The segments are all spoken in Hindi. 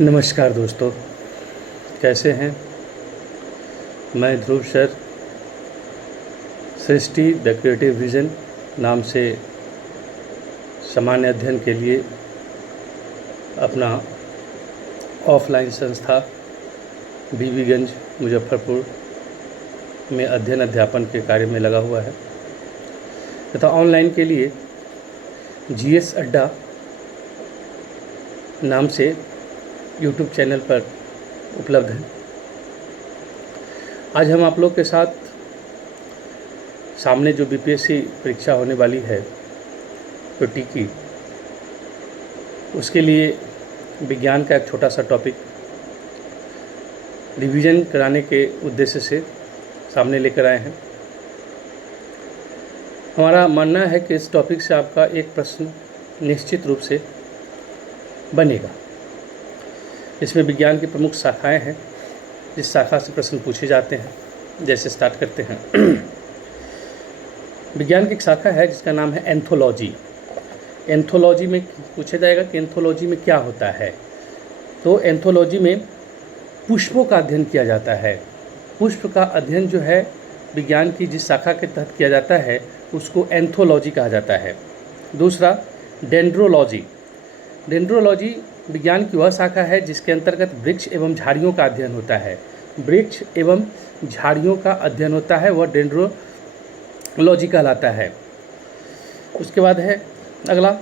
नमस्कार दोस्तों, कैसे हैं। मैं Dhruv sir Srishti the creative vision नाम से सामान्य अध्ययन के लिए अपना ऑफलाइन संस्था बीबीगंज मुजफ्फरपुर में अध्ययन अध्यापन के कार्य में लगा हुआ है तथा ऑनलाइन के लिए जीएस अड्डा नाम से यूट्यूब चैनल पर उपलब्ध है। आज हम आप लोग के साथ सामने जो बीपीएससी परीक्षा होने वाली है तो टीकी, उसके लिए विज्ञान का एक छोटा सा टॉपिक रिवीजन कराने के उद्देश्य से सामने लेकर आए हैं। हमारा मानना है कि इस टॉपिक से आपका एक प्रश्न निश्चित रूप से बनेगा। इसमें विज्ञान की प्रमुख शाखाएं हैं जिस शाखा से प्रश्न पूछे जाते हैं। जैसे स्टार्ट करते हैं। विज्ञान की एक शाखा है जिसका नाम है एंथोलॉजी। एंथोलॉजी में पूछा जाएगा कि एंथोलॉजी में क्या होता है। तो एंथोलॉजी में पुष्पों का अध्ययन किया जाता है। पुष्प का अध्ययन जो है विज्ञान की जिस शाखा के तहत किया जाता है उसको एंथोलॉजी कहा जाता है। दूसरा डेंड्रोलॉजी। डेंड्रोलॉजी विज्ञान की वह शाखा है जिसके अंतर्गत वृक्ष एवं झाड़ियों का अध्ययन होता है। वृक्ष एवं झाड़ियों का अध्ययन होता है, वह डेंड्रोलॉजी कहलाता है। उसके बाद है अगला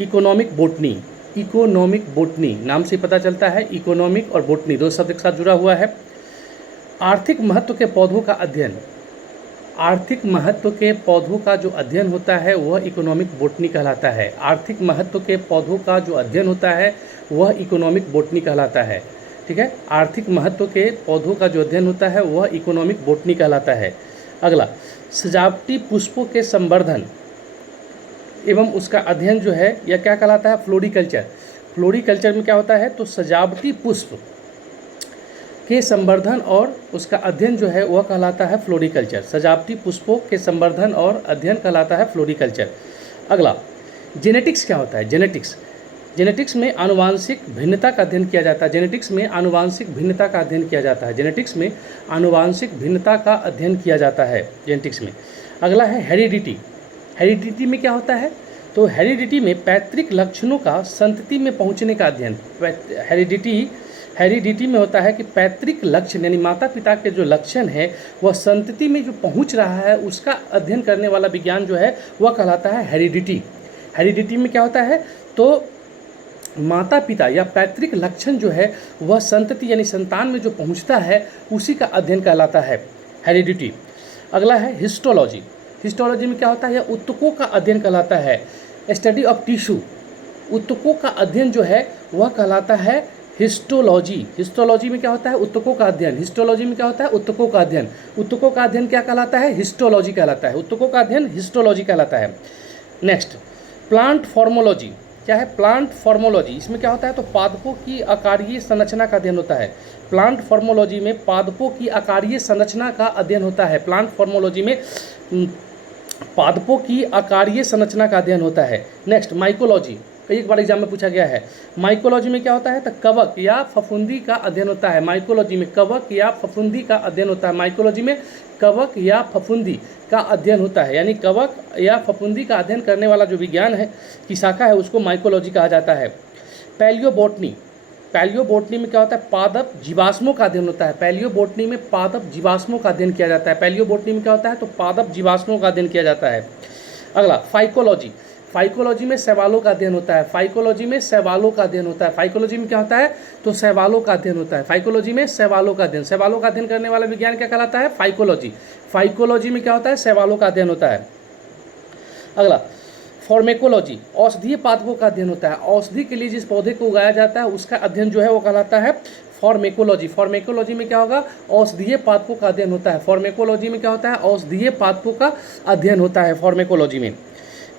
इकोनॉमिक बोटनी। इकोनॉमिक बोटनी नाम से पता चलता है इकोनॉमिक और बोटनी दो शब्द के साथ जुड़ा हुआ है। आर्थिक महत्व के पौधों का अध्ययन। आर्थिक महत्व के पौधों का जो अध्ययन होता है वह इकोनॉमिक बोटनी कहलाता है। आर्थिक महत्व के पौधों का जो अध्ययन होता है वह इकोनॉमिक बोटनी कहलाता है। ठीक है, आर्थिक महत्व के पौधों का जो अध्ययन होता है वह इकोनॉमिक बोटनी कहलाता है। अगला सजावटी पुष्पों के संवर्धन एवं उसका अध्ययन जो है यह क्या कहलाता है, फ्लोरिकल्चर। फ्लोरिकल्चर में क्या होता है तो सजावटी पुष्प के संवर्धन और उसका अध्ययन जो है वह कहलाता है फ्लोरिकल्चर। सजावटी पुष्पों के संवर्धन और अध्ययन कहलाता है फ्लोरिकल्चर। अगला जेनेटिक्स क्या होता है। जेनेटिक्स जेनेटिक्स में आनुवांशिक भिन्नता का अध्ययन किया जाता है। जेनेटिक्स में आनुवांशिक भिन्नता का अध्ययन किया जाता है। जेनेटिक्स में आनुवांशिक भिन्नता का अध्ययन किया जाता है जेनेटिक्स में। अगला है हेरिडिटी। हेरिडिटी में क्या होता है तो हेरिडिटी में पैतृक लक्षणों का संतति में पहुंचने का अध्ययन। हेरिडिटी में होता है कि पैतृक लक्षण यानी माता पिता के जो लक्षण है वह संतति में जो पहुंच रहा है उसका अध्ययन करने वाला विज्ञान जो है वह कहलाता है हेरिडिटी। हेरिडिटी में क्या होता है तो माता पिता या पैतृक लक्षण जो है वह संतति यानी संतान में जो पहुंचता है उसी का अध्ययन कहलाता है हेरिडिटी। अगला है हिस्टोलॉजी। हिस्टोलॉजी में क्या होता है, यह ऊतकों का अध्ययन कहलाता है। स्टडी ऑफ टिश्यू, ऊतकों का अध्ययन जो है वह कहलाता है हिस्टोलॉजी। हिस्टोलॉजी में क्या होता है ऊतकों का अध्ययन। हिस्टोलॉजी में क्या होता है ऊतकों का अध्ययन। ऊतकों का अध्ययन क्या कहलाता है, हिस्टोलॉजी कहलाता है। ऊतकों का अध्ययन हिस्टोलॉजी कहलाता है। Next plant morphology. क्या है प्लांट फॉर्मोलॉजी। इसमें क्या होता है तो पादपों की आकारीय संरचना का अध्ययन होता है। प्लांट फॉर्मोलॉजी में पादपों की आकारीय संरचना का अध्ययन होता है। प्लांट फॉर्मोलॉजी में पादपों की आकारीय संरचना का अध्ययन होता है। नेक्स्ट माइकोलॉजी, कई एक बार एग्जाम में पूछा गया है। माइकोलॉजी में क्या होता है तो कवक या फफूंदी का अध्ययन होता है। माइकोलॉजी में कवक या फफूंदी का अध्ययन होता है। माइकोलॉजी में कवक या फफूंदी का अध्ययन होता है, यानी कवक या फफूंदी का अध्ययन करने वाला जो विज्ञान है की शाखा है उसको माइकोलॉजी कहा जाता है। पैलियोबोटनी। पैलियोबोटनी में क्या होता है पादप जीवाश्मों का अध्ययन होता है। पैलियोबोटनी में पादप जीवाश्मों का अध्ययन किया जाता है। पैलियोबोटनी में क्या होता है तो पादप जीवाश्मों का अध्ययन किया जाता है। अगला फाइकोलॉजी। फाइकोलॉजी में शैवालों का अध्ययन होता है। फाइकोलॉजी में शैवालों का अध्ययन होता है। फाइकोलॉजी में क्या होता है तो शैवालों का अध्ययन होता है। फाइकोलॉजी में शैवालों का अध्ययन। शैवालों का अध्ययन करने वाला विज्ञान क्या कहलाता है फाइकोलॉजी। फाइकोलॉजी में क्या होता है शैवालों का अध्ययन होता है। अगला फार्मेकोलॉजी, औषधीय पादपों का अध्ययन होता है। औषधि के लिए जिस पौधे को उगाया जाता है उसका अध्ययन जो है वो कहलाता है फार्मेकोलॉजी। फार्मेकोलॉजी में क्या होगा औषधीय पादपों का अध्ययन होता है। फार्मेकोलॉजी में क्या होता है औषधीय पादपों का अध्ययन होता है फार्मेकोलॉजी में।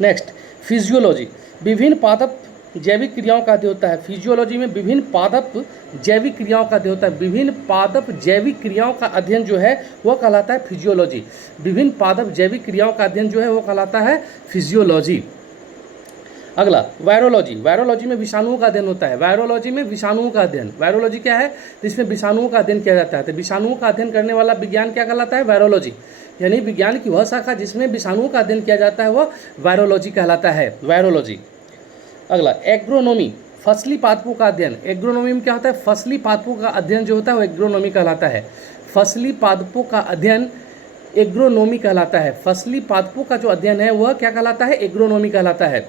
नेक्स्ट फिजियोलॉजी, विभिन्न पादप जैविक क्रियाओं का अध्ययन होता है। फिजियोलॉजी में विभिन्न पादप जैविक क्रियाओं का अध्ययन होता है। विभिन्न पादप जैविक क्रियाओं का अध्ययन जो है वह कहलाता है फिजियोलॉजी। विभिन्न पादप जैविक क्रियाओं का अध्ययन जो है वह कहलाता है फिजियोलॉजी। अगला वायरोलॉजी, वायरोलॉजी में विषाणुओं का अध्ययन होता है। वायरोलॉजी में विषाणुओं का अध्ययन, वायरोलॉजी क्या है, जिसमें विषाणुओं का अध्ययन किया जाता है। तो विषाणुओं का अध्ययन करने वाला विज्ञान क्या कहलाता है, वायरोलॉजी। यानी विज्ञान की वह शाखा जिसमें विषाणुओं का अध्ययन किया जाता है वह वायरोलॉजी कहलाता है, वायरोलॉजी। अगला एग्रोनॉमी, फसली पादपों का अध्ययन। एग्रोनॉमी में क्या होता है, फसली पादपों का अध्ययन जो होता है वो एग्रोनॉमी कहलाता है। फसली पादपों का अध्ययन एग्रोनॉमी कहलाता है। फसली पादपों का जो अध्ययन है वह क्या कहलाता है, एग्रोनॉमी कहलाता है।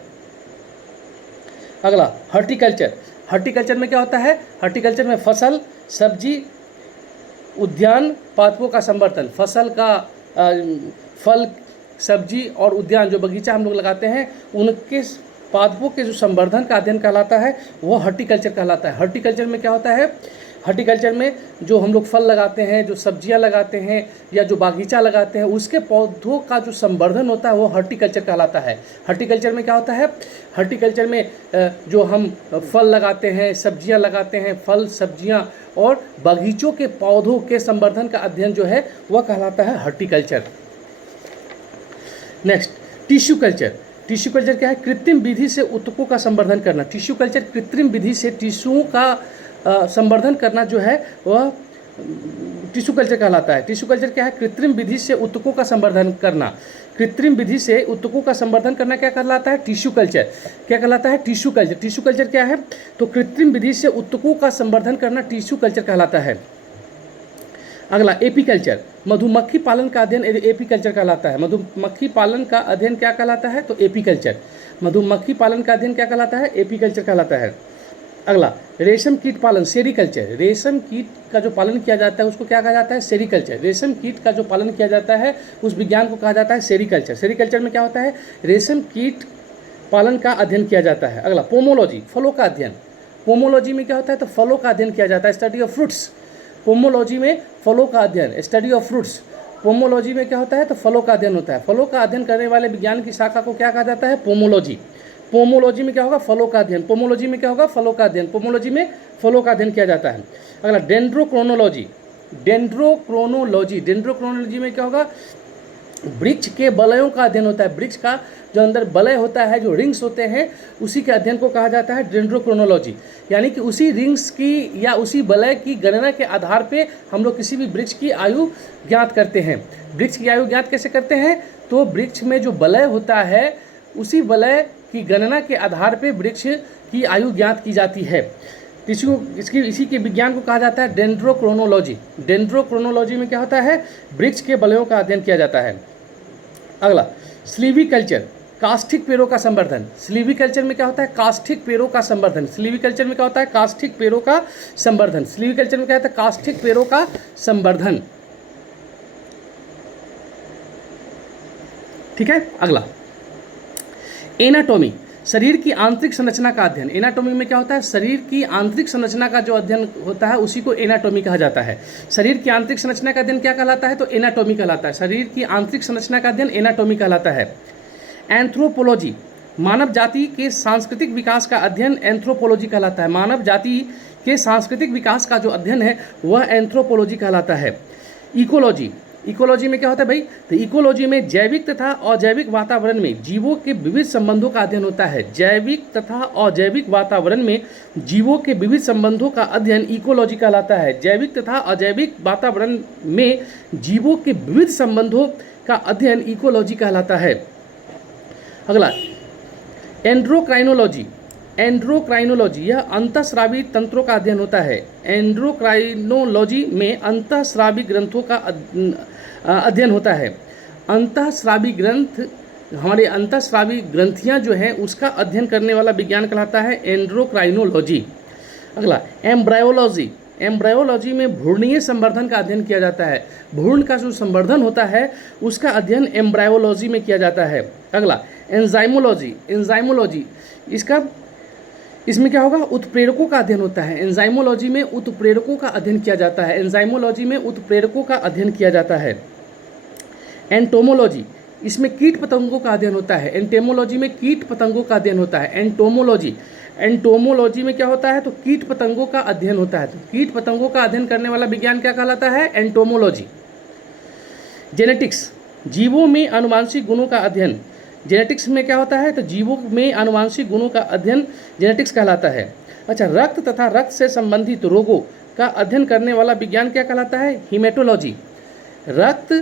अगला हॉर्टिकल्चर, हॉर्टिकल्चर में क्या होता है, हॉर्टिकल्चर में फसल, सब्जी, उद्यान, पादपों का संवर्धन। फसल का फल, सब्जी और उद्यान जो बगीचा हम लोग लगाते हैं उनके पादपों के जो संवर्धन का अध्ययन कहलाता है वह हॉर्टिकल्चर कहलाता है। हॉर्टिकल्चर में क्या होता है, हॉर्टिकल्चर में जो हम लोग फल लगाते हैं, जो सब्जियां लगाते हैं या जो बागीचा लगाते हैं उसके पौधों का जो संवर्धन होता है वो हॉर्टिकल्चर कहलाता है। हॉर्टिकल्चर में क्या होता है, हॉर्टिकल्चर में जो हम फल लगाते हैं, सब्जियां लगाते हैं, फल, सब्जियां और बागीचों के पौधों के संवर्धन का अध्ययन जो है वह कहलाता है horticulture. Next tissue culture, tissue culture क्या है, कृत्रिम विधि से ऊतकों का संवर्धन करना। टिश्यू कल्चर कृत्रिम विधि से टिश्यूओं का संवर्धन करना जो है वह टिश्यू कल्चर कहलाता है। टिश्यू कल्चर क्या है, कृत्रिम विधि से ऊतकों का संवर्धन करना। कृत्रिम विधि से ऊतकों का संवर्धन करना क्या कहलाता है, टिश्यू कल्चर। क्या कहलाता है, टिश्यू कल्चर। टिश्यू कल्चर क्या है, तो कृत्रिम विधि से ऊतकों का संवर्धन करना टिश्यू कल्चर कहलाता है। अगला एपीकल्चर, मधुमक्खी पालन का अध्ययन एपीकल्चर कहलाता है। मधुमक्खी पालन का अध्ययन क्या कहलाता है, तो एपीकल्चर। मधुमक्खी पालन का अध्ययन क्या कहलाता है, एपीकल्चर कहलाता है। अगला रेशम कीट पालन, सेरीकल्चर। रेशम कीट का जो पालन किया जाता है उसको क्या कहा जाता है, सेरीकल्चर। रेशम कीट का जो पालन किया जाता है उस विज्ञान को कहा जाता है सेरीकल्चर। सेरीकल्चर में क्या होता है, रेशम कीट पालन का अध्ययन किया जाता है। अगला पोमोलॉजी, फलों का अध्ययन। पोमोलॉजी में क्या होता है, तो फलों का अध्ययन किया जाता है, स्टडी ऑफ फ्रूट्स। पोमोलॉजी में फलों का अध्ययन, स्टडी ऑफ फ्रूट्स। पोमोलॉजी में क्या होता है, तो फलों का अध्ययन होता है। फलों का अध्ययन करने वाले विज्ञान की शाखा को क्या कहा जाता है, पोमोलॉजी। पोमोलॉजी में क्या होगा, फलों का अध्ययन। पोमोलॉजी में क्या होगा, फलों का अध्ययन। पोमोलॉजी में फलों का अध्ययन किया जाता है। अगला डेंड्रोक्रोनोलॉजी, डेंड्रोक्रोनोलॉजी। डेंड्रोक्रोनोलॉजी में क्या होगा, वृक्ष के बलयों का अध्ययन होता है। वृक्ष का जो अंदर बलय होता है, जो रिंग्स होते हैं, उसी के अध्ययन को कहा जाता है डेंड्रोक्रोनोलॉजी। यानी कि उसी रिंग्स की या उसी बलय की गणना के आधार पे हम लोग किसी भी वृक्ष की आयु ज्ञात करते हैं। वृक्ष की आयु ज्ञात कैसे करते हैं, तो वृक्ष में जो बलय होता है उसी बलय की गणना के आधार पे वृक्ष की आयु ज्ञात की जाती है। इसी के विज्ञान को कहा जाता है डेंड्रोक्रोनोलॉजी। डेंड्रोक्रोनोलॉजी में क्या होता है, वृक्ष के बलयों का अध्ययन किया जाता है। अगला स्लीविकल्चर, कास्टिक पेड़ों का संवर्धन। स्लीविकल्चर में क्या होता है, कास्टिक पेड़ों का संवर्धन। स्लीविकल्चर में क्या होता है, कास्टिक पेड़ों का संवर्धन। स्लीविकल्चर में क्या होता है, कास्टिक पेड़ों का संवर्धन। ठीक है। अगला एनाटॉमी, शरीर की आंतरिक संरचना का अध्ययन। एनाटॉमी में क्या होता है, शरीर की आंतरिक संरचना का जो अध्ययन होता है उसी को एनाटॉमी कहा जाता है। शरीर की आंतरिक संरचना का अध्ययन क्या कहलाता है, तो एनाटॉमी कहलाता है। शरीर की आंतरिक संरचना का अध्ययन एनाटॉमी कहलाता है। एंथ्रोपोलॉजी, मानव जाति के सांस्कृतिक विकास का अध्ययन एंथ्रोपोलॉजी कहलाता है। मानव जाति के सांस्कृतिक विकास का जो अध्ययन है वह एंथ्रोपोलॉजी कहलाता है। इकोलॉजी, इकोलॉजी में क्या होता है भाई, तो इकोलॉजी में जैविक तथा अजैविक वातावरण में जीवों के विविध संबंधों का अध्ययन होता है। जैविक तथा अजैविक वातावरण में जीवों के विविध संबंधों का अध्ययन इकोलॉजी कहलाता है। जैविक तथा अजैविक वातावरण में जीवों के विविध संबंधों का अध्ययन इकोलॉजी कहलाता है। अगला एंड्रोक्राइनोलॉजी। एंड्रोक्राइनोलॉजी यह अंतःस्रावी तंत्रों का अध्ययन होता है। एंड्रोक्राइनोलॉजी में अंतःस्रावी ग्रंथों का अध्ययन होता है। अंतःस्रावी ग्रंथ, हमारे अंतःस्रावी ग्रंथियां जो हैं उसका अध्ययन करने वाला विज्ञान कहलाता है एंड्रोक्राइनोलॉजी। अगला एम्ब्रायोलॉजी। एम्ब्रायोलॉजी में भ्रूणीय संवर्धन का अध्ययन किया जाता है। भ्रूण का जो संवर्धन होता है उसका अध्ययन एम्ब्रायोलॉजी में किया जाता है। अगला एंजाइमोलॉजी। एंजाइमोलॉजी इसमें क्या होगा, उत्प्रेरकों का अध्ययन होता है। एंजाइमोलॉजी में उत्प्रेरकों का अध्ययन किया जाता है। एंजाइमोलॉजी में उत्प्रेरकों का अध्ययन किया जाता है। एंटोमोलॉजी, इसमें कीट पतंगों का अध्ययन होता है। एंटेमोलॉजी में कीट पतंगों का अध्ययन होता है। एंटोमोलॉजी, एंटोमोलॉजी में क्या होता है, तो कीट पतंगों का अध्ययन होता है। तो कीट पतंगों का अध्ययन करने वाला विज्ञान क्या कहलाता है, एंटोमोलॉजी। जेनेटिक्स, जीवों में आनुवांशिक गुणों का अध्ययन। जेनेटिक्स में क्या होता है, तो जीवों में आनुवांशिक गुणों का अध्ययन जेनेटिक्स कहलाता है। अच्छा, रक्त तथा रक्त से संबंधित रोगों का अध्ययन करने वाला विज्ञान क्या कहलाता है, हीमेटोलॉजी। रक्त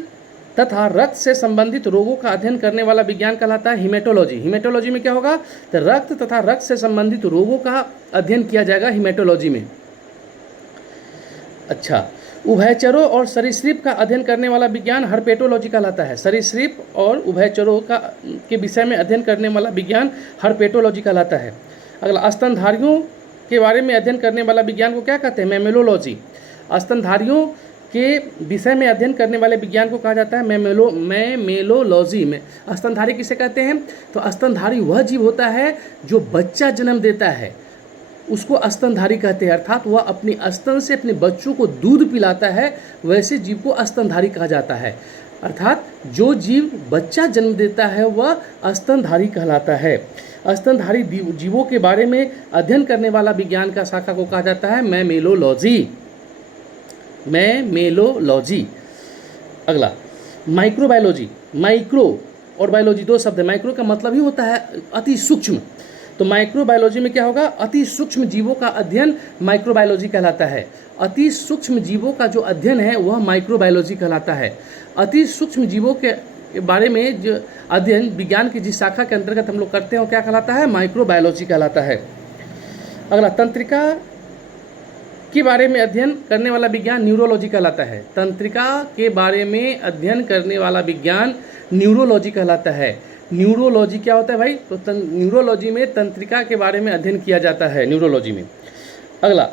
तथा रक्त से संबंधित रोगों का अध्ययन करने वाला विज्ञान कहलाता है हीमेटोलॉजी। हीमेटोलॉजी में क्या होगा, तो रक्त तथा रक्त से संबंधित रोगों का अध्ययन किया जाएगा हीमेटोलॉजी में। अच्छा, उभयचरों और सरीसृप का अध्ययन करने वाला विज्ञान हर्पेटोलॉजी कहलाता है। सरीसृप और उभयचरों का के विषय में अध्ययन करने वाला विज्ञान हर्पेटोलॉजी कहलाता है। अगला, स्तनधारियों के बारे में अध्ययन करने वाला विज्ञान को क्या कहते हैं, मैमेलोलॉजी। स्तनधारियों के विषय में अध्ययन करने वाले विज्ञान को कहा जाता है मैमेलोलॉजी में। स्तनधारी किसे कहते हैं, तो स्तनधारी वह जीव होता है जो बच्चा जन्म देता है, उसको स्तनधारी कहते हैं। अर्थात वह अपनी स्तन से अपने बच्चों को दूध पिलाता है, वैसे जीव को स्तनधारी कहा जाता है। अर्थात जो जीव बच्चा जन्म देता है वह स्तनधारी कहलाता है। स्तनधारी जीवों के बारे में अध्ययन करने वाला विज्ञान का शाखा को कहा जाता है मैमेलोलॉजी। मैमेलोलॉजी। अगला, माइक्रोबायोलॉजी। माइक्रो और बायोलॉजी दो शब्द है। माइक्रो का मतलब ही होता है अति सूक्ष्म, तो माइक्रोबायोलॉजी में क्या होगा, अति सूक्ष्म जीवों का अध्ययन माइक्रोबायोलॉजी कहलाता है। अति सूक्ष्म जीवों का जो अध्ययन है वह माइक्रोबायोलॉजी कहलाता है। अति सूक्ष्म जीवों के बारे में जो अध्ययन विज्ञान की जिस शाखा के अंतर्गत हम लोग करते हैं वो क्या कहलाता है, माइक्रोबायोलॉजी कहलाता है। अगला, तंत्रिका के बारे में अध्ययन करने वाला विज्ञान न्यूरोलॉजी कहलाता है। तंत्रिका के बारे में अध्ययन करने वाला विज्ञान न्यूरोलॉजी कहलाता है। न्यूरोलॉजी क्या होता है भाई, तो न्यूरोलॉजी में तंत्रिका के बारे में अध्ययन किया जाता है न्यूरोलॉजी में। अगला,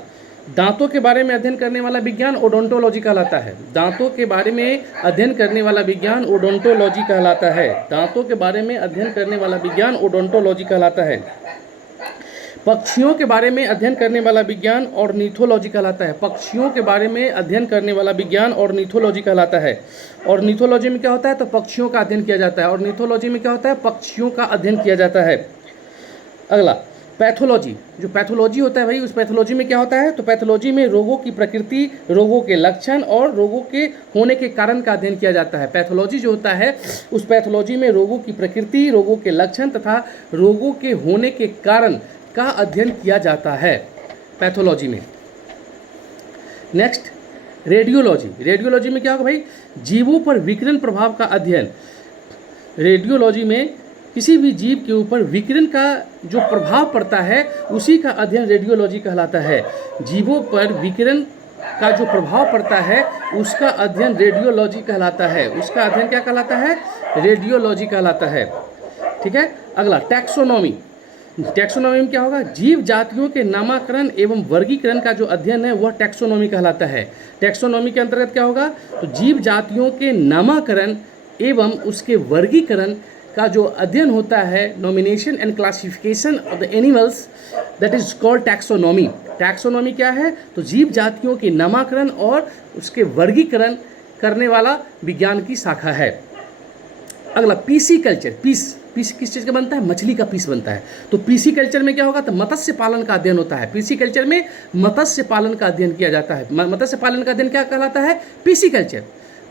दांतों के बारे में अध्ययन करने वाला विज्ञान ओडोंटोलॉजी कहलाता है। दांतों के बारे में अध्ययन करने वाला विज्ञान ओडोंटोलॉजी कहलाता है। दांतों के बारे में अध्ययन करने वाला विज्ञान ओडोंटोलॉजी कहलाता है। पक्षियों के बारे में अध्ययन करने वाला विज्ञान ऑर्निथोलॉजी कहलाता है। पक्षियों के बारे में अध्ययन करने वाला विज्ञान ऑर्निथोलॉजी कहलाता है। ऑर्निथोलॉजी में क्या होता है, तो पक्षियों का अध्ययन किया जाता है। ऑर्निथोलॉजी में क्या होता है, पक्षियों का अध्ययन किया जाता है। अगला, पैथोलॉजी। जो पैथोलॉजी होता है भाई, उस पैथोलॉजी में क्या होता है, तो पैथोलॉजी में रोगों की प्रकृति, रोगों के लक्षण और रोगों के होने के कारण का अध्ययन किया जाता है। पैथोलॉजी जो होता है उस पैथोलॉजी में रोगों की प्रकृति, रोगों के लक्षण तथा रोगों के होने के कारण का अध्ययन किया जाता है पैथोलॉजी में। Next, radiology. रेडियोलॉजी में क्या होगा भाई, जीवों पर विकिरण प्रभाव का अध्ययन। रेडियोलॉजी में किसी भी जीव के ऊपर विकिरण का जो प्रभाव पड़ता है उसी का अध्ययन रेडियोलॉजी कहलाता है। जीवों पर विकिरण का जो प्रभाव पड़ता है उसका अध्ययन रेडियोलॉजी कहलाता है। उसका अध्ययन क्या कहलाता है, रेडियोलॉजी कहलाता है। ठीक है। अगला, टैक्सोनॉमी। टैक्सोनॉमी में क्या होगा, जीव जातियों के नामकरण एवं वर्गीकरण का जो अध्ययन है वह टैक्सोनॉमी कहलाता है। टैक्सोनॉमी के अंतर्गत क्या होगा, तो जीव जातियों के नामकरण एवं उसके वर्गीकरण का जो अध्ययन होता है, nomination and classification of the animals, that is called taxonomy. Taxonomy क्या है, तो जीव जातियों के नामकरण और उसके वर्गीकरण करने वाला विज्ञान की शाखा है। अगला, पीसी कल्चर। पीस किस चीज़ का बनता है, मछली का पीस बनता है। तो पीसी कल्चर में क्या होगा, तो मत्स्य पालन का अध्ययन होता है। पीसी कल्चर में मत्स्य पालन का अध्ययन किया जाता है। मत्स्य पालन का अध्ययन क्या कहलाता है, पीसी कल्चर।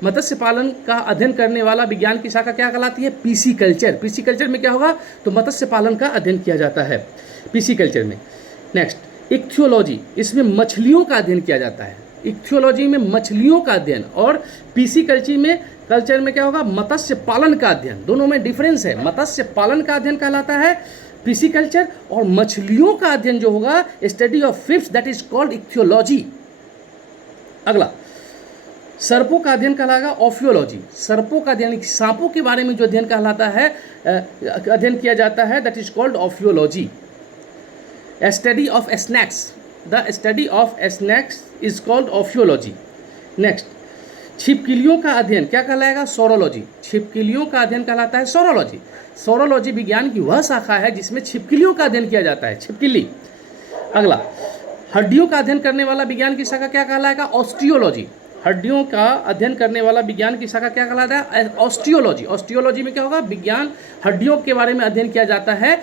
मत्स्य पालन का अध्ययन करने वाला विज्ञान की शाखा क्या कहलाती है, पीसी कल्चर। पीसी कल्चर में क्या होगा, तो मत्स्य पालन का अध्ययन किया जाता है पीसी कल्चर में। Next, ichthyology. इसमें मछलियों का अध्ययन किया जाता है। इक्थियोलॉजी में मछलियों का अध्ययन और पीसी कल्चर में क्या होगा, मत्स्य पालन का अध्ययन। दोनों में डिफरेंस है। मत्स्य पालन का अध्ययन कहलाता है पीसी कल्चर और मछलियों का अध्ययन जो होगा, study of fish, that is called ichthyology. अगला, सर्पों का अध्ययन कहलाएगा ऑफियोलॉजी। सर्पों का अध्ययन, सांपों के बारे में जो अध्ययन कहलाता है, अध्ययन किया जाता है, that is called ophiology. Study of snakes, the study of snakes is called ophiology. Next, छिपकलियों का अध्ययन क्या कहलाएगा, सोरोलॉजी। छिपकलियों का अध्ययन कहलाता है सोरोलॉजी। सोरोलॉजी विज्ञान की वह शाखा है जिसमें छिपकलियों का अध्ययन किया जाता है, छिपकली। अगला, हड्डियों का अध्ययन करने वाला विज्ञान की शाखा क्या कहलाएगा, ऑस्टियोलॉजी। हड्डियों का अध्ययन करने वाला विज्ञान की शाखा क्या कहलाता है, ऑस्टियोलॉजी। ऑस्टियोलॉजी में क्या होगा, विज्ञान हड्डियों के बारे में अध्ययन किया जाता है,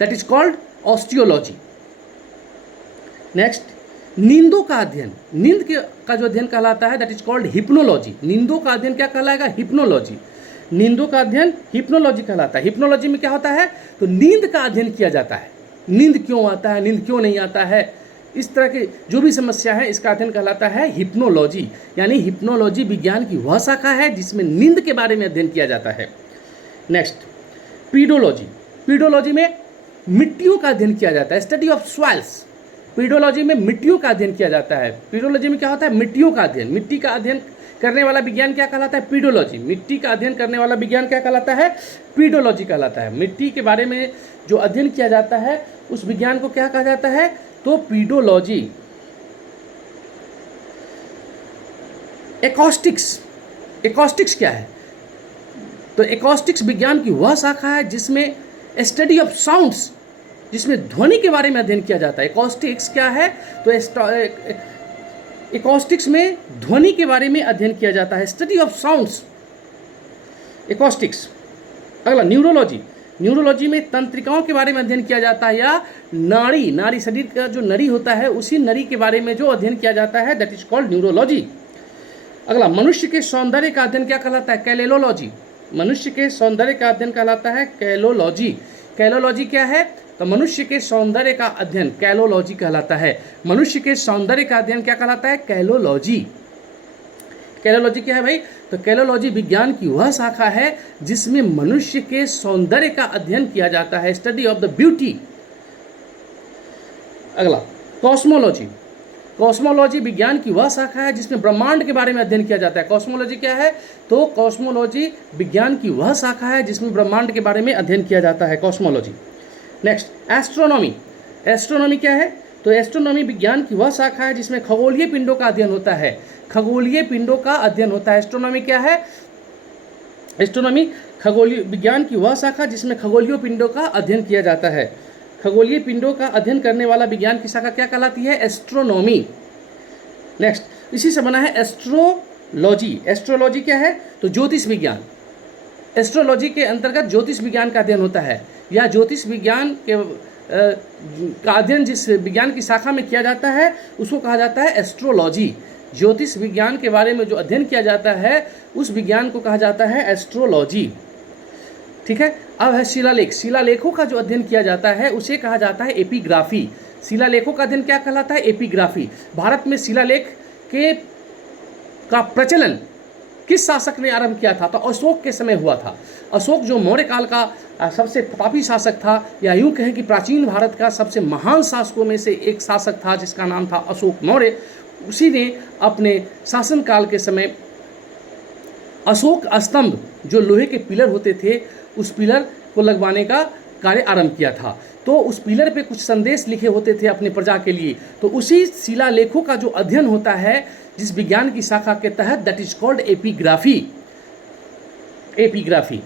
that is called osteology. Next, नींदों का अध्ययन। नींद का जो अध्ययन कहलाता है, दैट इज कॉल्ड हिप्नोलॉजी। नींदों का अध्ययन क्या कहलाएगा, हिप्नोलॉजी। नींदों का अध्ययन हिप्नोलॉजी कहलाता है। हिप्नोलॉजी में क्या होता है, तो नींद का अध्ययन किया जाता है, नींद क्यों आता है, नींद क्यों नहीं आता है, इस तरह की जो भी समस्या है इसका अध्ययन कहलाता है हिप्नोलॉजी। यानी हिप्नोलॉजी विज्ञान की वह शाखा है जिसमें नींद के बारे में अध्ययन किया जाता है। Next, pedology. पीडोलॉजी में मिट्टियों का अध्ययन किया जाता है, स्टडी ऑफ सॉइल्स। पीडोलॉजी में मिट्टियों का अध्ययन किया जाता है। पीडोलॉजी में क्या होता है, मिट्टियों का अध्ययन। मिट्टी का अध्ययन करने वाला विज्ञान क्या कहलाता है, पीडोलॉजी। मिट्टी का अध्ययन करने वाला विज्ञान क्या कहलाता है, पीडोलॉजी कहलाता है। मिट्टी के बारे में जो अध्ययन किया जाता है उस विज्ञान को क्या कहा जाता है, तो पीडोलॉजी। एकॉस्टिक्स। एकॉस्टिक्स क्या है, तो एकॉस्टिक्स विज्ञान की वह शाखा है जिसमें स्टडी ऑफ साउंड्स, जिसमें ध्वनि के बारे में अध्ययन किया जाता है। एकॉस्टिक्स क्या है, तो एकॉस्टिक्स में ध्वनि के बारे में अध्ययन किया जाता है, स्टडी ऑफ साउंड्स, एकॉस्टिक्स। अगला न्यूरोलॉजी। न्यूरोलॉजी में तंत्रिकाओं के बारे में अध्ययन किया जाता है, या नाड़ी शरीर का जो नरी होता है उसी नरी के बारे में जो अध्ययन किया जाता है, दैट इज कॉल्ड न्यूरोलॉजी। अगला, मनुष्य के सौंदर्य का अध्ययन क्या कहलाता है, कैलोलॉजी। मनुष्य के सौंदर्य का अध्ययन कहलाता है कैलोलॉजी। कैलोलॉजी क्या है, तो मनुष्य के सौंदर्य का अध्ययन कैलोलॉजी कहलाता है। मनुष्य के सौंदर्य का अध्ययन क्या कहलाता है, कैलोलॉजी। कैलोलॉजी क्या है भाई, तो कैलोलॉजी विज्ञान की वह शाखा है जिसमें मनुष्य के सौंदर्य का अध्ययन किया जाता है, स्टडी ऑफ द ब्यूटी। अगला, कॉस्मोलॉजी। कॉस्मोलॉजी विज्ञान की वह शाखा है जिसमें ब्रह्मांड के बारे में अध्ययन किया जाता है। कॉस्मोलॉजी क्या है, तो कॉस्मोलॉजी विज्ञान की वह शाखा है जिसमें ब्रह्मांड के बारे में अध्ययन किया जाता है, कॉस्मोलॉजी। Next, astronomy. एस्ट्रोनॉमी क्या है, तो एस्ट्रोनॉमी विज्ञान की वह शाखा है जिसमें खगोलीय पिंडों का अध्ययन होता है। खगोलीय पिंडों का अध्ययन होता है। एस्ट्रोनॉमी क्या है, एस्ट्रोनॉमी खगोलीय विज्ञान की वह शाखा जिसमें खगोलीय पिंडों का अध्ययन किया जाता है। खगोलीय पिंडों का अध्ययन करने वाला विज्ञान की शाखा क्या कहलाती है, एस्ट्रोनॉमी। नेक्स्ट, इसी से बना है एस्ट्रोलॉजी। एस्ट्रोलॉजी क्या है, तो ज्योतिष विज्ञान। एस्ट्रोलॉजी के अंतर्गत ज्योतिष विज्ञान का अध्ययन होता है, या ज्योतिष विज्ञान के का अध्ययन जिस विज्ञान की शाखा में किया जाता है उसको कहा जाता है एस्ट्रोलॉजी। ज्योतिष विज्ञान के बारे में जो अध्ययन किया जाता है उस विज्ञान को कहा जाता है एस्ट्रोलॉजी। ठीक है। अब है शिलालेख। शिलालेखों का जो अध्ययन किया जाता है उसे कहा जाता है एपिग्राफी। शिलालेखों का अध्ययन क्या कहलाता है, एपिग्राफी। भारत में शिलालेख का प्रचलन किस शासक ने आरंभ किया था, तो अशोक के समय हुआ था। अशोक जो मौर्य काल का सबसे प्रतापी शासक था, या यूँ कहें कि प्राचीन भारत का सबसे महान शासकों में से एक शासक था जिसका नाम था अशोक मौर्य। उसी ने अपने शासनकाल के समय अशोक स्तंभ, जो लोहे के पिलर होते थे, उस पिलर को लगवाने का कार्य आरंभ किया था। तो उस पिलर पे कुछ संदेश लिखे होते थे अपनी प्रजा के लिए। तो उसी शिलालेखों का जो अध्ययन होता है जिस विज्ञान की शाखा के तहत, that is called epigraphy. Epigraphy.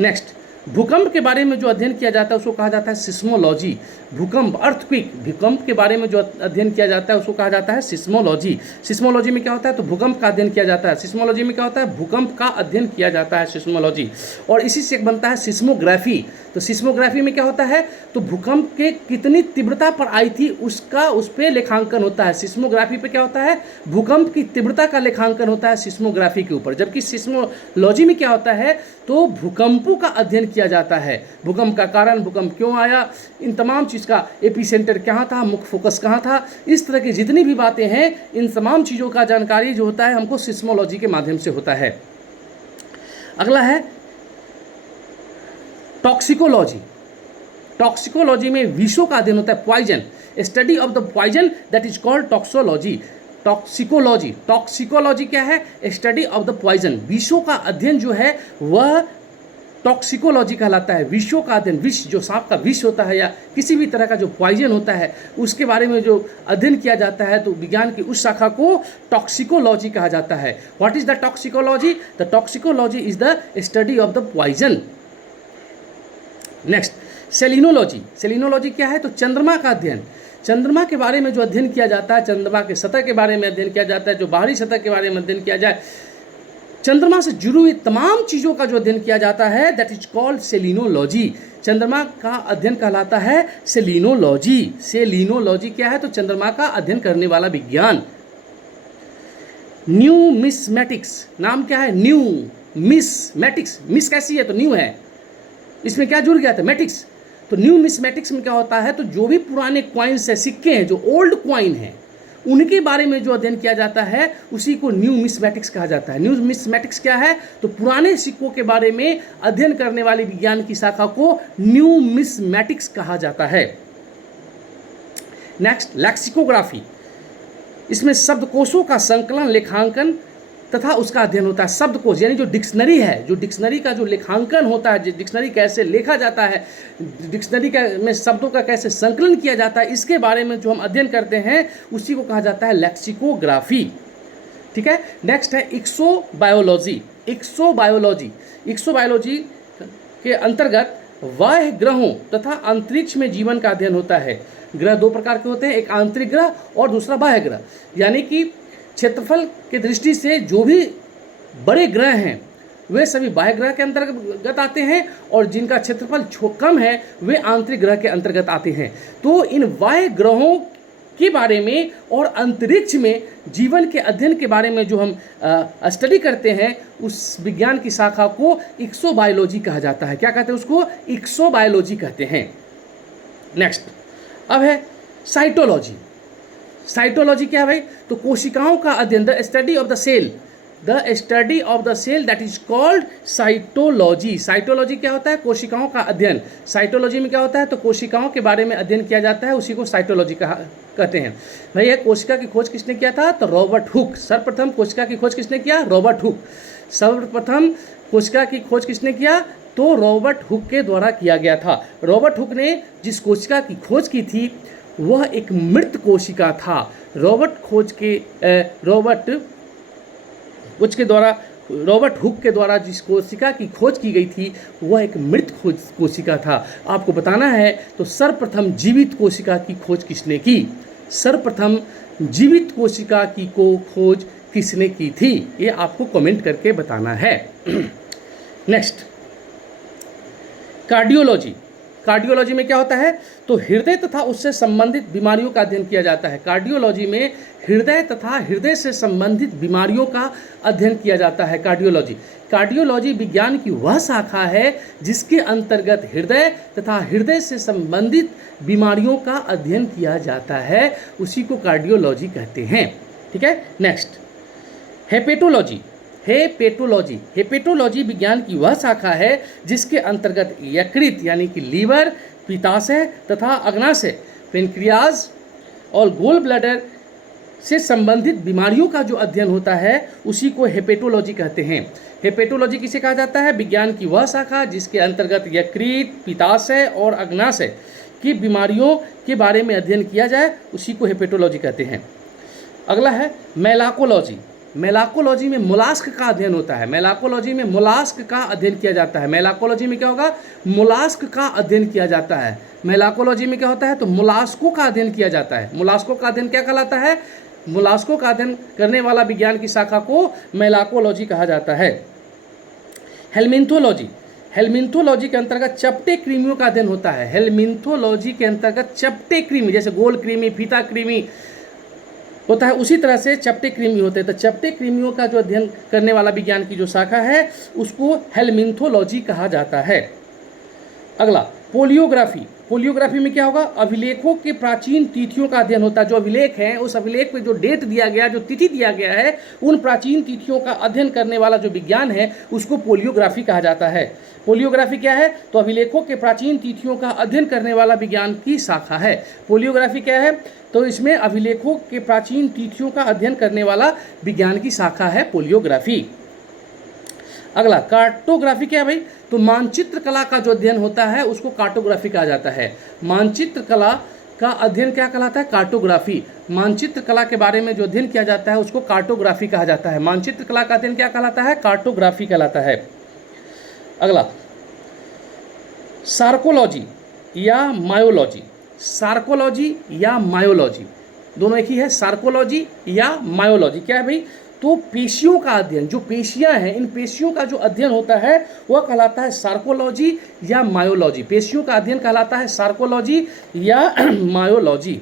Next, भूकंप के बारे में जो अध्ययन किया जाता है उसको कहा जाता है सिस्मोलॉजी। भूकंप, अर्थक्वेक, भूकंप के बारे में जो अध्ययन किया जाता है उसको कहा जाता है सिस्मोलॉजी। सिस्मोलॉजी में क्या होता है, तो भूकंप का अध्ययन किया जाता है। सिस्मोलॉजी में क्या होता है, भूकंप का अध्ययन किया जाता है, सिस्मोलॉजी। और इसी से बनता है सिस्मोग्राफी। तो सिस्मोग्राफी में क्या होता है, तो भूकंप के कितनी तीव्रता पर आई थी उस पर लेखांकन होता है। सिस्मोग्राफी पे क्या होता है, भूकंप की तीव्रता का लेखांकन होता है सिस्मोग्राफी के ऊपर। जबकि सिस्मोलॉजी में क्या होता है, तो भूकंपों का अध्ययन किया जाता है। भूकंप का कारण, भूकंप क्यों आया, इन तमाम चीज़ का एपिसेंटर कहाँ था, मुख्य फोकस कहाँ था, इस तरह की जितनी भी बातें हैं इन तमाम चीज़ों का जानकारी जो होता है हमको सिस्मोलॉजी के माध्यम से होता है। अगला है टॉक्सिकोलॉजी। टॉक्सिकोलॉजी में विषों का अध्ययन होता है, poison, study of the poison, that is called toxology. Toxicology. Toxicology क्या है, स्टडी ऑफ द पॉइजन। विषों का अध्ययन जो है वह टॉक्सिकोलॉजी कहलाता है। विषों का अध्ययन, विष जो सांप का विष होता है या किसी भी तरह का जो पॉइजन होता है उसके बारे में जो अध्ययन किया जाता है, तो विज्ञान की उस शाखा को टॉक्सिकोलॉजी कहा जाता है। What is the toxicology, the toxicology is the study of the poison. Next, selenology. Selenology क्या है, तो चंद्रमा का अध्ययन। चंद्रमा के बारे में जो अध्ययन किया जाता है, चंद्रमा के सतह के बारे में अध्ययन किया जाता है, जो बाहरी सतह के बारे में अध्ययन किया जाए, चंद्रमा से जुड़ी हुई तमाम चीज़ों का जो अध्ययन किया जाता है, दैट इज कॉल्ड सेलिनोलॉजी। चंद्रमा का अध्ययन कहलाता है सेलिनोलॉजी। सेलिनोलॉजी क्या है, तो चंद्रमा का अध्ययन करने वाला विज्ञान। न्यूमिस्मेटिक्स, नाम क्या है, न्यू न्यूमिस्मैटिक्स, मिस कैसी है तो न्यू है, इसमें क्या जुड़ गया था, मैटिक्स। तो न्यूमिस्मैटिक्स में क्या होता है, तो जो भी पुराने क्वाइंस है, सिक्के हैं, जो ओल्ड क्वाइन हैं, उनके बारे में जो अध्ययन किया जाता है उसी को न्यूमिस्मैटिक्स कहा जाता है। न्यूमिस्मैटिक्स क्या है, तो पुराने सिक्कों के बारे में अध्ययन करने वाली विज्ञान की शाखा को न्यूमिस्मैटिक्स कहा जाता है। नेक्स्ट, लैक्सिकोग्राफी। इसमें शब्दकोशों का संकलन, लेखांकन तथा उसका अध्ययन होता है। शब्दकोश यानी जो डिक्शनरी है, जो डिक्शनरी का जो लेखांकन होता है, डिक्शनरी कैसे लिखा जाता है, डिक्शनरी का में शब्दों का कैसे संकलन किया जाता है, इसके बारे में जो हम अध्ययन करते हैं उसी को कहा जाता है लैक्सिकोग्राफी। ठीक है। नेक्स्ट है इक्सोबायोलॉजी। इक्सोबायोलॉजी के अंतर्गत बाह्य ग्रहों तथा अंतरिक्ष में जीवन का अध्ययन होता है। ग्रह दो प्रकार के होते हैं, एक आंतरिक ग्रह और दूसरा बाह्य ग्रह। यानी कि क्षेत्रफल की दृष्टि से जो भी बड़े ग्रह हैं वे सभी बाह्य ग्रह के अंतर्गत आते हैं, और जिनका क्षेत्रफल कम है वे आंतरिक ग्रह के अंतर्गत आते हैं। तो इन बाह्य ग्रहों के बारे में और अंतरिक्ष में जीवन के अध्ययन के बारे में जो हम स्टडी करते हैं, उस विज्ञान की शाखा को इक्सोबायोलॉजी कहा जाता है। क्या कहते हैं उसको, इक्सोबायोलॉजी कहते हैं। नेक्स्ट अब है साइटोलॉजी। साइटोलॉजी क्या है भाई, तो कोशिकाओं का अध्ययन, the study of the cell, the study of the cell that is called cytology. Cytology क्या होता है, कोशिकाओं का अध्ययन। साइटोलॉजी में क्या होता है, तो कोशिकाओं के बारे में अध्ययन किया जाता है, उसी को साइटोलॉजी कहते हैं। भैया कोशिका की खोज किसने किया था, तो रॉबर्ट हुक। सर्वप्रथम कोशिका की खोज किसने किया, रॉबर्ट हुक। सर्वप्रथम कोशिका की खोज किसने किया, तो रॉबर्ट हुक के द्वारा किया गया था। रॉबर्ट हुक ने जिस कोशिका की खोज की थी वह एक मृत कोशिका था। रॉबर्ट हुक के द्वारा जिस कोशिका की खोज की गई थी वह एक मृत कोशिका था। आपको बताना है तो सर्वप्रथम जीवित कोशिका की खोज किसने की, सर्वप्रथम जीवित कोशिका की खोज किसने की थी, ये आपको कमेंट करके बताना है। Next, cardiology. कार्डियोलॉजी में क्या होता है, तो हृदय तथा उससे संबंधित बीमारियों का अध्ययन किया जाता है। कार्डियोलॉजी में हृदय तथा हृदय से संबंधित बीमारियों का अध्ययन किया जाता है। कार्डियोलॉजी विज्ञान की वह शाखा है जिसके अंतर्गत हृदय तथा हृदय से संबंधित बीमारियों का अध्ययन किया जाता है, उसी को कार्डियोलॉजी कहते हैं। ठीक है। Next, hepatology. हेपेटोलॉजी विज्ञान की वह शाखा है जिसके अंतर्गत यकृत यानी कि लीवर, पित्ताशय तथा अग्नाशय, पेनक्रियाज और गोल ब्लैडर से संबंधित बीमारियों का जो अध्ययन होता है उसी को हेपेटोलॉजी कहते हैं। हेपेटोलॉजी किसे कहा जाता है, विज्ञान की वह शाखा जिसके अंतर्गत यकृत, पित्ताशय और अग्नाशय की बीमारियों के बारे में अध्ययन किया जाए, उसी को हेपेटोलॉजी कहते हैं। अगला है मेलाकोलॉजी। मेलाकोलॉजी में मोलास्क का अध्ययन होता है। मेलाकोलॉजी में मोलास्क का अध्ययन किया जाता है। मेलाकोलॉजी में क्या होगा, मोलास्क का अध्ययन किया जाता है। मेलाकोलॉजी में क्या होता है, तो मोलास्कों का अध्ययन किया जाता है। मोलास्कों का अध्ययन क्या कहलाता है, मोलास्कों का अध्ययन करने वाला विज्ञान की शाखा को मेलाकोलॉजी कहा जाता है। हेलमिन्थोलॉजी। हेलमिन्थोलॉजी के अंतर्गत चपटे कृमियों का अध्ययन होता है। हेलमिन्थोलॉजी के अंतर्गत चपटे कृमि, जैसे गोल कृमि, फीता कृमि होता है, उसी तरह से चपटे कृमि होते हैं। तो चपटे कृमियों का जो अध्ययन करने वाला विज्ञान की जो शाखा है उसको हेलमिन्थोलॉजी कहा जाता है। अगला, पोलियोग्राफी। पोलियोग्राफी में क्या होगा, अभिलेखों के प्राचीन तिथियों का अध्ययन होता है। जो अभिलेख हैं उस अभिलेख पे जो डेट दिया गया, जो तिथि दिया गया है, उन प्राचीन तिथियों का अध्ययन करने वाला जो विज्ञान है उसको पोलियोग्राफी कहा जाता है। पोलियोग्राफी क्या है, तो अभिलेखों के प्राचीन तिथियों का अध्ययन करने वाला विज्ञान की शाखा है। पोलियोग्राफी क्या है, तो इसमें अभिलेखों के प्राचीन तिथियों का अध्ययन करने वाला विज्ञान की शाखा है पोलियोग्राफी। अगला, कार्टोग्राफी क्या है भाई, तो मानचित्र कला का जो अध्ययन होता है उसको कार्टोग्राफी कहा जाता है। मानचित्र कला का अध्ययन क्या कहलाता है, कार्टोग्राफी। मानचित्र कला के बारे में जो अध्ययन किया जाता है उसको कार्टोग्राफी कहा जाता है। मानचित्र कला का अध्ययन क्या कहलाता है, कार्टोग्राफी कहलाता है। अगला, सार्कोलॉजी या मायोलॉजी। सार्कोलॉजी या मायोलॉजी दोनों एक ही है। सार्कोलॉजी या मायोलॉजी क्या है भाई, तो पेशियों का अध्ययन, जो पेशियां हैं इन पेशियों का जो अध्ययन होता है वह कहलाता है सार्कोलॉजी या मायोलॉजी। पेशियों का अध्ययन कहलाता है सार्कोलॉजी या मायोलॉजी।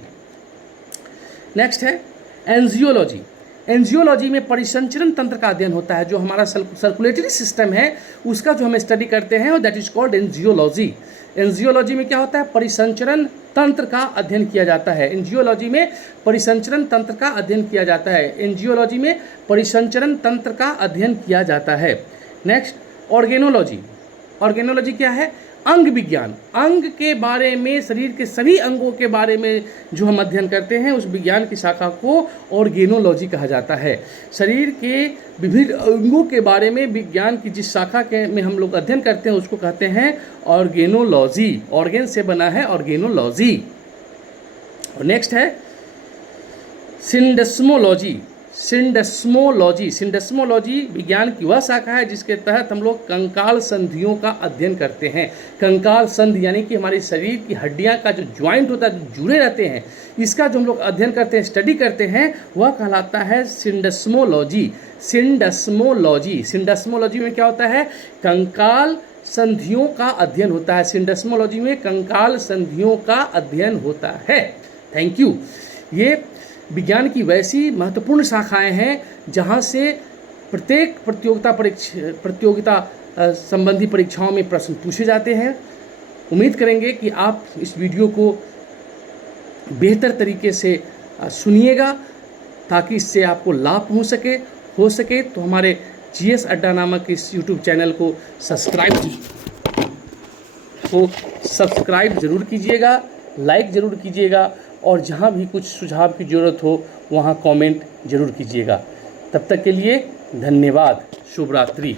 नेक्स्ट है एंजियोलॉजी। एंजियोलॉजी में परिसंचरण तंत्र का अध्ययन होता है, जो हमारा सर्कुलेटरी सिस्टम है उसका जो हम स्टडी करते हैं, और that is called angiology. Angiology में क्या होता है, परिसंचरण तंत्र का अध्ययन किया जाता है। एंजियोलॉजी में परिसंचरण तंत्र का अध्ययन किया जाता है। एंजियोलॉजी में परिसंचरण तंत्र का अध्ययन किया जाता है। Next, organology. ऑर्गेनोलॉजी क्या है, अंग विज्ञान। अंग के बारे में, शरीर के सभी अंगों के बारे में जो हम अध्ययन करते हैं उस विज्ञान की शाखा को ऑर्गेनोलॉजी कहा जाता है। शरीर के विभिन्न अंगों के बारे में विज्ञान की जिस शाखा के में हम लोग अध्ययन करते हैं उसको कहते हैं ऑर्गेनोलॉजी। ऑर्गेन से बना है ऑर्गेनोलॉजी। और नेक्स्ट है सिंडेस्मोलॉजी। सिंडेस्मोलॉजी, सिंडेस्मोलॉजी विज्ञान की वह शाखा है जिसके तहत हम लोग कंकाल संधियों का अध्ययन करते हैं। कंकाल संधि यानी कि हमारे शरीर की हड्डियां का जो ज्वाइंट होता है, जो जुड़े रहते हैं, इसका जो हम लोग अध्ययन करते हैं, स्टडी करते हैं, वह कहलाता है सिंडेस्मोलॉजी। सिंडेस्मोलॉजी, सिंडेस्मोलॉजी में क्या होता है, कंकाल संधियों का अध्ययन होता है। सिंडेस्मोलॉजी में कंकाल संधियों का अध्ययन होता है। Thank you. ये विज्ञान की वैसी महत्वपूर्ण शाखाएं हैं जहां से प्रत्येक प्रतियोगिता संबंधी परीक्षाओं में प्रश्न पूछे जाते हैं। उम्मीद करेंगे कि आप इस वीडियो को बेहतर तरीके से सुनिएगा ताकि इससे आपको लाभ हो सके तो हमारे जीएस अड्डा नामक इस यूट्यूब चैनल को सब्सक्राइब ज़रूर कीजिएगा, लाइक ज़रूर कीजिएगा, और जहाँ भी कुछ सुझाव की ज़रूरत हो वहाँ कमेंट ज़रूर कीजिएगा। तब तक के लिए धन्यवाद। शुभ रात्रि।